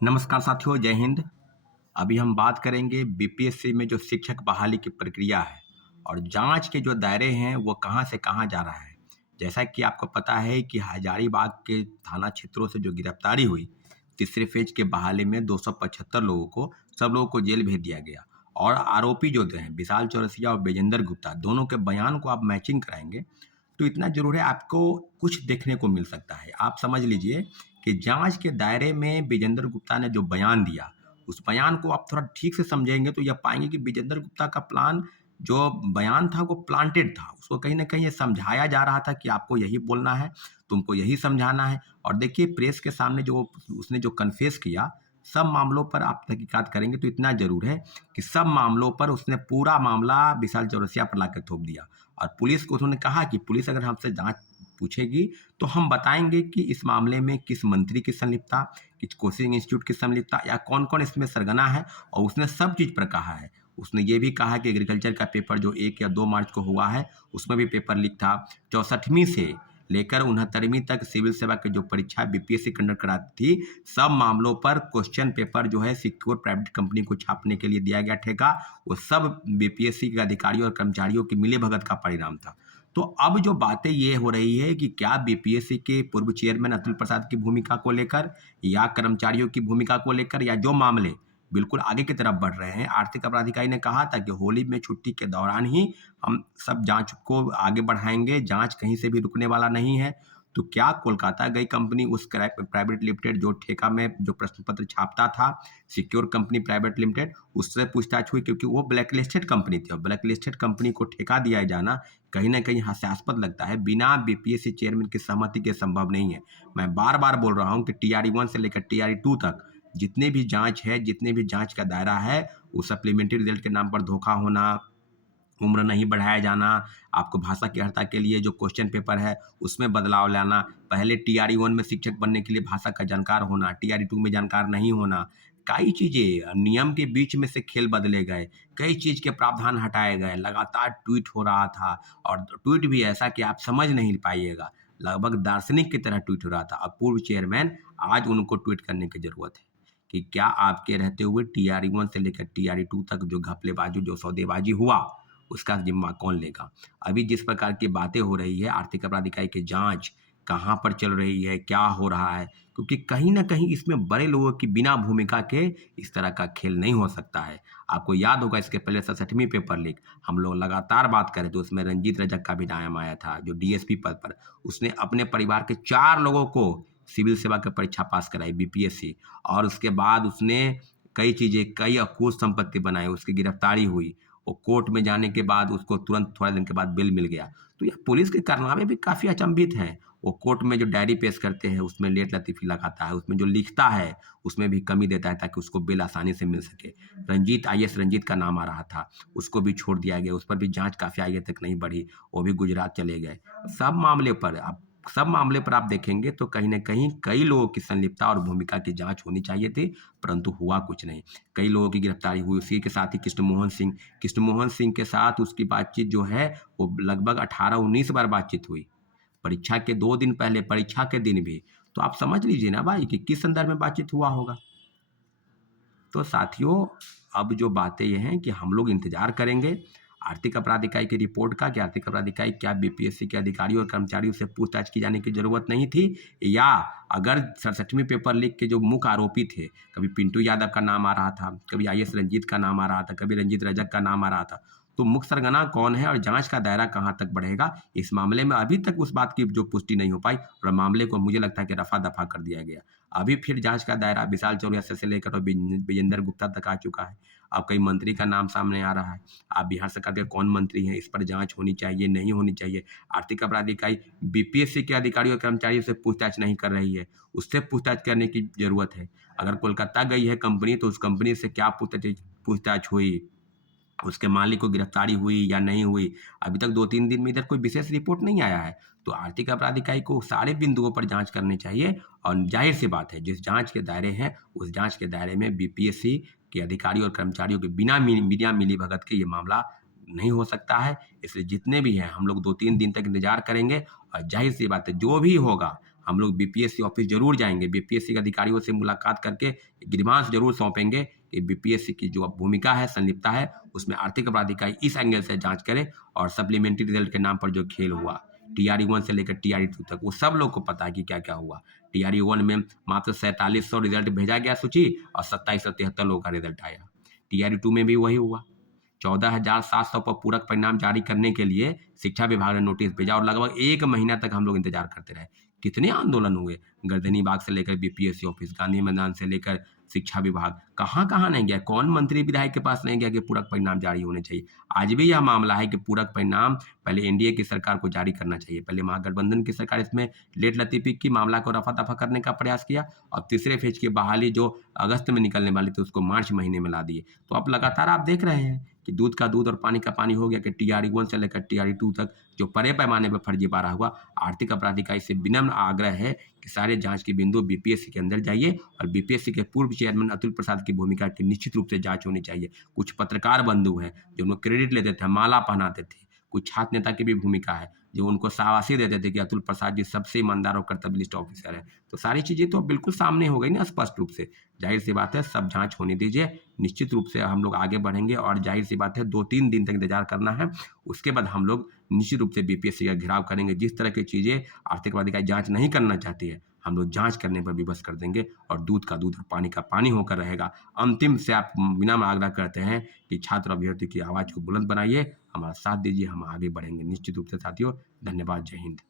नमस्कार साथियों, जय हिंद। अभी हम बात करेंगे बीपीएससी में जो शिक्षक बहाली की प्रक्रिया है और जांच के जो दायरे हैं वो कहां से कहां जा रहा है। जैसा कि आपको पता है कि हजारीबाग के थाना क्षेत्रों से जो गिरफ्तारी हुई तीसरे फेज के बहाली में 275 लोगों को, सब लोगों को जेल भेज दिया गया। और आरोपी जो हैं विशाल चौरसिया और विजेंद्र गुप्ता, दोनों के बयान को आप मैचिंग कराएंगे तो इतना ज़रूर है, आपको कुछ देखने को मिल सकता है। आप समझ लीजिए कि जाँच के दायरे में विजेंद्र गुप्ता ने जो बयान दिया, उस बयान को आप थोड़ा ठीक से समझेंगे तो यह पाएँगे कि विजेंद्र गुप्ता का प्लान, जो बयान था वो प्लांटेड था। उसको कहीं न कहीं ये समझाया जा रहा था कि आपको यही बोलना है, तुमको यही समझाना है। और देखिए, प्रेस के सामने जो उसने जो कन्फेस किया, सब मामलों पर आप तहकीकात करेंगे तो इतना ज़रूर है कि सब मामलों पर उसने पूरा मामला विशाल चौरसिया पर लाके थोप दिया। और पुलिस को उन्होंने कहा कि पुलिस अगर हमसे जाँच पूछेगी तो हम बताएँगे कि इस मामले में किस मंत्री की संलिप्तता, किस कोचिंग इंस्टीट्यूट की संलिप्तता या कौन-कौन इसमें सरगना है। और उसने सब चीज़ पर कहा है। उसने ये भी कहा कि एग्रीकल्चर का पेपर जो 1 या 2 मार्च को हुआ है, उसमें भी पेपर लीक था। 64वीं से लेकर 69वीं तक सिविल सेवा की जो परीक्षा बीपीएससी कंडक्ट कराती थी, सब मामलों पर क्वेश्चन पेपर जो है सिक्योर प्राइवेट कंपनी को छापने के लिए दिया गया ठेका, वो सब बीपीएससी के अधिकारियों और कर्मचारियों की मिलीभगत का परिणाम था। तो अब जो बातें ये हो रही है कि क्या बीपीएससी के पूर्व चेयरमैन अतुल प्रसाद की भूमिका को लेकर या कर्मचारियों की भूमिका को लेकर, या जो मामले बिल्कुल आगे की तरफ बढ़ रहे हैं। आर्थिक अपराध इकाई ने कहा था कि होली में छुट्टी के दौरान ही हम सब जांच को आगे बढ़ाएंगे, जांच कहीं से भी रुकने वाला नहीं है। तो क्या कोलकाता गई कंपनी उस प्राइवेट लिमिटेड जो ठेका में जो प्रश्न पत्र छापता था, सिक्योर कंपनी प्राइवेट लिमिटेड, उससे पूछताछ हुई? क्योंकि वो ब्लैक लिस्टेड कंपनी थी और ब्लैक लिस्टेड कंपनी को ठेका दिया जाना कहीं ना कहीं हास्यास्पद लगता है। बिना बीपीएससी चेयरमैन की सहमति के संभव नहीं है। मैं बार बार बोल रहा हूँ कि टीआरई 1 से लेकर टीआरई 2 तक जितने भी जांच है, जितने भी जांच का दायरा है, वो सप्लीमेंट्री रिजल्ट के नाम पर धोखा होना, उम्र नहीं बढ़ाया जाना, आपको भाषा की अर्हता के लिए जो क्वेश्चन पेपर है उसमें बदलाव लाना, पहले टीआरई 1 में शिक्षक बनने के लिए भाषा का जानकार होना, टीआरई 2 में जानकार नहीं होना, कई चीज़ें नियम के बीच में से खेल बदले गए, कई चीज़ के प्रावधान हटाए गए, लगातार ट्वीट हो रहा था। और ट्वीट भी ऐसा कि आप समझ नहीं पाइएगा, लगभग दार्शनिक की तरह ट्वीट हो रहा था। अब पूर्व चेयरमैन, आज उनको ट्वीट करने की ज़रूरत है कि क्या आपके रहते हुए टीआरई 1 से लेकर टीआरई 2 तक जो घपलेबाजी, जो सौदेबाजी हुआ, उसका जिम्मा कौन लेगा? अभी जिस प्रकार की बातें हो रही है, आर्थिक अपराध इकाई की जांच कहाँ पर चल रही है, क्या हो रहा है, क्योंकि कहीं न कहीं इसमें बड़े लोगों की बिना भूमिका के इस तरह का खेल नहीं हो सकता है। आपको याद होगा इसके पहले 67वीं पेपर लीक, हम लोग लगातार बात करें तो उसमें रंजीत रजक का भी नाम आया था, जो डीएसपी पद पर। उसने अपने परिवार के 4 लोगों को सिविल सेवा की परीक्षा पास कराई बीपीएससी, और उसके बाद उसने कई चीज़ें, कई अफूज संपत्ति बनाई, उसकी गिरफ्तारी हुई। वो कोर्ट में जाने के बाद उसको तुरंत थोड़े दिन के बाद बेल मिल गया। तो यह पुलिस के कारनामे भी काफ़ी अचंभित हैं। वो कोर्ट में जो डायरी पेश करते हैं उसमें लेट लतीफ़ी लगाता है, उसमें जो लिखता है उसमें भी कमी देता है ताकि उसको बेल आसानी से मिल सके। रंजीत, आईएएस रंजीत का नाम आ रहा था, उसको भी छोड़ दिया गया, उस पर भी जाँच काफ़ी आगे तक नहीं बढ़ी, वो भी गुजरात चले गए। सब मामले पर आप देखेंगे तो कहीं न कहीं कई लोगों की संलिप्तता और भूमिका की जाँच होनी चाहिए थी, परंतु हुआ कुछ नहीं। कई लोगों की गिरफ्तारी हुई, उसी के साथ ही कृष्णमोहन सिंह के साथ उसकी बातचीत जो है वो लगभग 18-19 बार बातचीत हुई। परीक्षा के 2 दिन पहले, परीक्षा के दिन भी। तो आप समझ लीजिए ना भाई कि किस संदर्भ में बातचीत हुआ होगा। तो साथियों, अब जो बातें ये हैं कि हम लोग इंतज़ार करेंगे आर्थिक अपराध इकाई की रिपोर्ट का, कि आर्थिक अपराध इकाई क्या बीपीएससी के अधिकारियों और कर्मचारियों से पूछताछ की जाने की ज़रूरत नहीं थी, या अगर 67वीं पेपर लीक के जो मुख्य आरोपी थे, कभी पिंटू यादव का नाम आ रहा था, कभी आईएएस रंजीत का नाम आ रहा था, कभी रंजीत रजक का नाम आ रहा था, तो मुख्य सरगना कौन है और जांच का दायरा कहां तक बढ़ेगा, इस मामले में अभी तक उस बात की जो पुष्टि नहीं हो पाई, और मामले को मुझे लगता है कि रफा दफा कर दिया गया। अभी फिर जांच का दायरा विशाल चौरसिया से लेकर और विजेंद्र गुप्ता तक आ चुका है। अब कई मंत्री का नाम सामने आ रहा है। आप बिहार सरकार के कौन मंत्री हैं, इस पर जांच होनी चाहिए, नहीं होनी चाहिए। आर्थिक अपराध इकाई बीपीएससी के अधिकारियों और कर्मचारियों से पूछताछ नहीं कर रही है, उससे पूछताछ करने की जरूरत है। अगर कोलकाता गई है कंपनी तो उस कंपनी से क्या पूछताछ पूछताछ हुई, उसके मालिक को गिरफ्तारी हुई या नहीं हुई, अभी तक 2-3 दिन में इधर कोई विशेष रिपोर्ट नहीं आया है। तो आर्थिक अपराध इकाई को सारे बिंदुओं पर जांच करनी चाहिए, और जाहिर-सी बात है जिस जांच के दायरे हैं, उस जांच के दायरे में बीपीएससी के अधिकारियों और कर्मचारियों के बिना मिलीभगत के ये मामला नहीं हो सकता है। इसलिए जितने भी हैं हम लोग 2-3 दिन तक इंतज़ार करेंगे, और ज़ाहिर-सी बात है जो भी होगा हम लोग बीपीएससी ऑफिस जरूर जाएंगे, बीपीएससी के अधिकारियों से मुलाकात करके ग्रीवांस जरूर सौंपेंगे कि बीपीएससी की जो भूमिका है, संलिप्तता है, उसमें आर्थिक अपराध इकाई इस एंगल से जांच करे और सप्लीमेंट्री रिजल्ट के नाम पर जो खेल हुआ, TRE 1 से लेकर TRE 2 तक, वो सब लोग को पता है कि क्या क्या हुआ। TRE 1 में मात्र 4700 रिजल्ट भेजा गया सूची और 2773 लोगों का रिजल्ट आया। TRE 2 में भी वही हुआ। 14,700 पर पूरक परिणाम जारी करने के लिए शिक्षा विभाग ने नोटिस भेजा और लगभग 1 महीना तक हम लोग इंतजार करते रहे। कितने आंदोलन हुए, गर्दनी बाग से लेकर बीपीएससी ऑफिस, गांधी मैदान से लेकर शिक्षा विभाग, कहाँ-कहाँ नहीं गया, कौन मंत्री विधायक के पास नहीं गया कि पूरक परिणाम जारी होने चाहिए। आज भी यह मामला है कि पूरक परिणाम पहले एनडीए की सरकार को जारी करना चाहिए। पहले महागठबंधन की सरकार इसमें लेट लतीफी की, मामला को रफा-दफा करने का प्रयास किया और तीसरे फेज की बहाली जो अगस्त में निकलने वाली थी उसको मार्च महीने में ला दिए। तो अब लगातार आप देख रहे हैं कि दूध का दूध और पानी का पानी हो गया कि TRE 1 से लेकर TRE 2 तक जो बड़े पैमाने पर फर्जीवाड़ा हुआ। आर्थिक अपराध इकाई से विनम्र आग्रह है कि सारे जांच के बिंदु बीपीएससी के अंदर जाइए और बीपीएससी के पूर्व चेयरमैन अतुल प्रसाद की भूमिका की निश्चित रूप से जांच होनी चाहिए। कुछ पत्रकार बंधु हैं जो उनको क्रेडिट लेते थे, माला पहनाते थे। कुछ छात्र नेता की भी भूमिका है जो उनको शाबाशी देते थे कि अतुल प्रसाद जी सबसे ईमानदार और कर्तव्यनिष्ठ ऑफिसर है। तो सारी चीजें तो बिल्कुल सामने हो गई ना स्पष्ट रूप से। जाहिर सी बात है सब जांच होने दीजिए, निश्चित रूप से हम लोग आगे बढ़ेंगे और जाहिर सी बात है 2-3 दिन तक इंतजार करना है। उसके बाद हम लोग निश्चित रूप से बीपीएससी का घेराव करेंगे। जिस तरह की चीजें आर्थिक अपराध इकाई जांच नहीं करना चाहती है, हम लोग जांच करने पर विवश कर देंगे और दूध का दूध और पानी का पानी होकर रहेगा। अंतिम से आप विनम्र आग्रह करते हैं कि छात्र अभ्यर्थी की आवाज को बुलंद बनाइए, हमारा साथ दीजिए, हम आगे बढ़ेंगे निश्चित रूप से साथियों। धन्यवाद, जय हिंद।